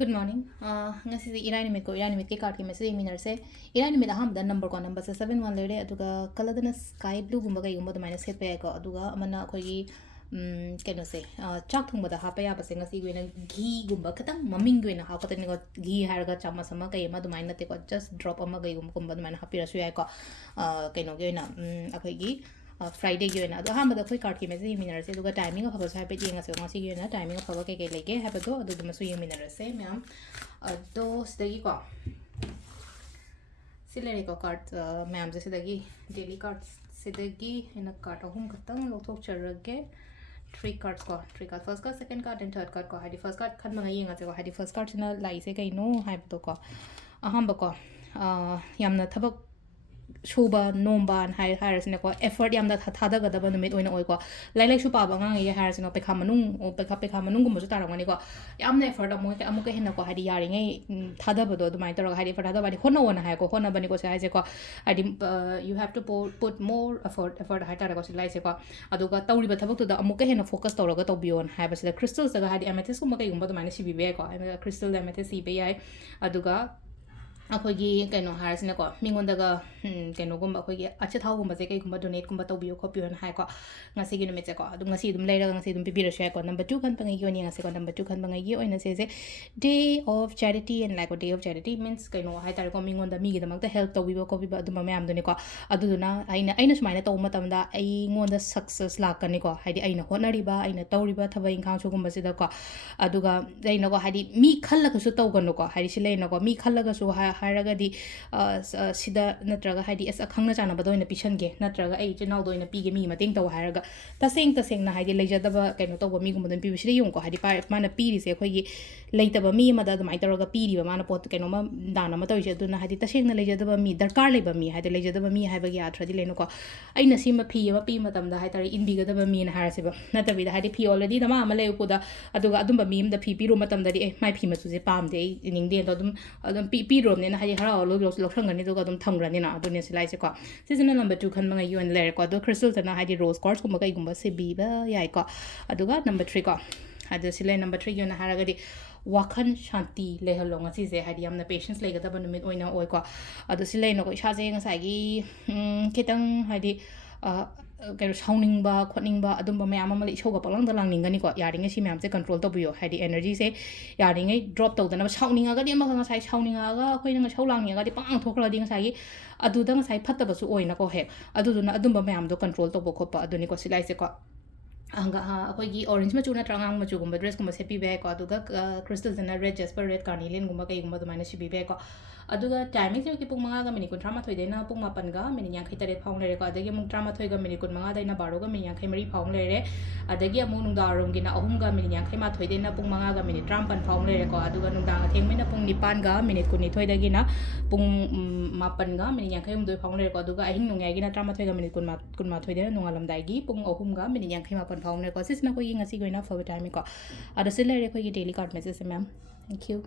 Good morning. Ngasigi Iranimid ko Iranimid ke card ki message minor se Iranimid aham da number ko number se 71 lere aduga kaladana sky blue gumba kai gumba minus set pe ko aduga amana khoi keno se chak thung bada ha pa ya ba se ngasi gwe na ghee gumba khatang maming gwe na ha patani ko ghee har ga chama sama kai ma du minus te ko just drop ama gai gumba du minus ha pira su ya ko keno ge na akhoi gi Friday gi na do ha ma da khoi card ki message minor se aduga timing of ha pe ti ngasi ngasi gi na timing of ha ke ke lege ha ba do adu ma su yi minor se ma'am तो सिदगी को ciliary को card ma'am जैसे सिदगी daily card सिदगी इन card अहुम खत्म लोग थोक चरगे three cards को three card first card second card and third card को Heidi first card खन मंगा येंगा को हाइडी फर्स्ट कार्ड सिना लाई से कई नो हाइब तो को अहम बको यामना थबक शुबा नोमबान हायरसिने को एफर्ट यामना थादगदब नुमित ओइना ओइ को लाइक शु पाबा ngang ye हायरसिनो पेखा मनुंग ओ पेखा मनुंग गुमजु तारंगनि को यामना एफर्ट अमु के अमु के हेन को हादि यारिङै थादबदो दुमाइ तरो हादि फटा दबादि होनो वना हाय को होना बनि को से हाय को हादि you have to put more effort हाय तारा को से लाइसे को अदुगा तौरिबा थबक तो अमु के हेन फोकस तौरगा तौबियोन हाय बसिदा क्रिस्टल्स गा हादि एमेथिस गुम के गुम दुमाइ सिबि बे को क्रिस्टल एमेथिस सिबे याय अदुगा अखोगी कनो हारसिने को मिंगोंदगा कनो गुम अखोगी अच्छा थाउगुम बजे कई गुम डोनेट गुम तौबियो खोपियो हाय को ngasi gi numit ko adum ngasi dum leira ngasi dum pipira share ko number 2 kan pangai gi oni ngasi ko number 2 kan pangai gi oina se day of charity and like a day of charity means kaino hai tar ko mingon da mi gi damak da help to bibo ko biba adum mayam duni ko aduduna aina sumaina to matam da ai ngon da success lakani ko haidi aina honari ba aina tawriba thabai ingkhang su gumba sida ko aduga aina ko haidi mi khallaga su tawganu ko haidi sileina ko mi khallaga su hairaga di sida natraga haidi as akhangna chana ba doina pisange natraga ai chinau doina pige mi mating taw hairaga तसेंग ना हाइदि लेजदब कनो तब मीगुम PB यूँ को हाइदि माना पीरीसे अखोई लेतब मी अदुमाइ तौरगा पीरीब माना पोत कनोम दान तौरीसे अदुना हाइदि तसेंग लेजदब मी दरकार लेब मी हाइदि लेजदब मी हाइबगी आथ्रदि लेनुको अइना सिम फी अमा पी मतमदा हाइतारे इनबिगदब मी ना हारसेब नतबिदा हाइदि फी ऑलरेडी दमा अमा लेउपुदा अदुगा अदुम मी अमदा फी पीरो मतमदि ए माइ फी मचुसे पामदे ए निंगदे अदुम पीरोमने हाइदि हराव लोखंगनि दुगा अदुम थंग्रनि ना अदुने सिलाइसे को सीजन नंबर 2 खनमंगा यून लेरे को अदु क्रिस्टल तना हाइदि रोज क्वार्ट्स गुम कई गुम से बीबा याय को अदुगा नंबर 3 को अदु सिले नंबर 3 यून हारगदि वाखन शांति लेहलो ngasi se hadi yamna patience legada banumit oina oi ko adu silai no ko isa je ngasai gi kitang hadi kero sauningba khotningba adumba mayam amali isoga palang da langningani ko yaringa si mayam se control to buyo hadi energy se yaringa drop tawdana sauninga ga di ma ngasai sauninga ga khoina nga saulangi ga di pang thokra di ngasai adu da ngasai phatta ba su oina ko he adu duna adumba mayam do control to bo khopa aduni ko silai se ko anga अखोगी orange मचू नत्रंगांग मचू गुम dress गुम सेपी बे को अदुगा क्रिस्टल जना रेड जेस्पर रेड कार्निलियन गुम कई गुम दुमाइना सिबी बे को अदुगा टाइमिंग से की पुंग मंगा गा मिनिट 38 देना पुंग 5 गा मिनिट 53 फाउंग लेरे को अदगी मुंग 38 गा मिनिट 5 देना 12 गा मिनिट 53 फाउंग लेरे अदगी अमु नुंदारम गिना 3 गा मिनिट 58 देना पुंग 5 गा मिनिट 53 फाउंग लेरे को अदुगा नुंदांग थेंगमिना पुंग 9 गा मिनिट 22 दगिना पुंग 5 गा मिनिट 52 फाउंग लेरे को अदुगा अहिंग नुंगाय गिना 38 गा मिनिट 22 देना नुंगालमदाइगी पुंग 3 गा मिनिट 58 फाउंग लेरे को सिसना को यिंगा सिगोइना फॉर टाइम को अदु सिलेरे को ये daily card message ma'am thank you